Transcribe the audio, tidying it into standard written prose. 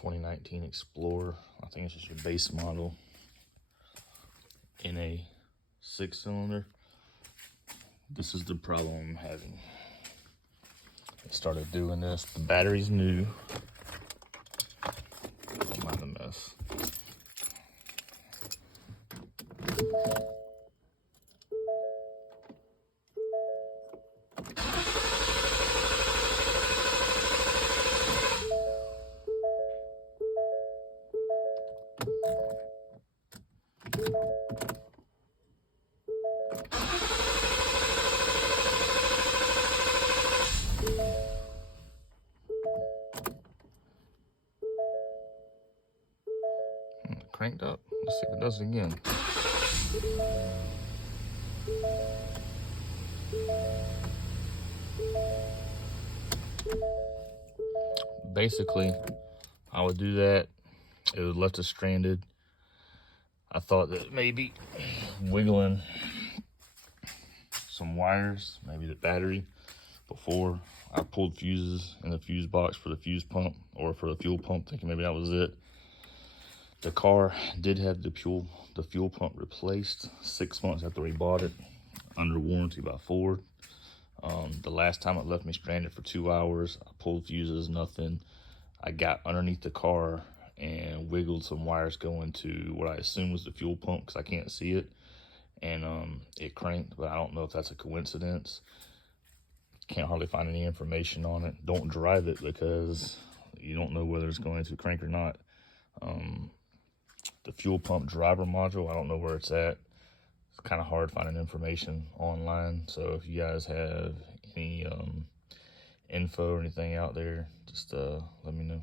2019 Explorer. I think it's just your base model in a 6-cylinder. This is the problem I'm having. I started doing this. The battery's new. Mind the mess. Cranked up. Let's see if it does it again. Basically, I would do that. It would left us stranded. I thought that maybe wiggling some wires, maybe the battery, before I pulled fuses in the fuse box for the fuse pump or for the fuel pump, thinking maybe that was it. The car did have the fuel pump replaced 6 months after we bought it, under warranty by Ford. The last time it left me stranded for 2 hours. I pulled fuses, nothing. I got underneath the car and wiggled some wires going to what I assume was the fuel pump because I can't see it. And it cranked, but I don't know if that's a coincidence. Can't hardly find any information on it. Don't drive it because you don't know whether it's going to crank or not. The fuel pump driver module, I don't know where it's at. It's kind of hard finding information online. So if you guys have any info or anything out there, just let me know.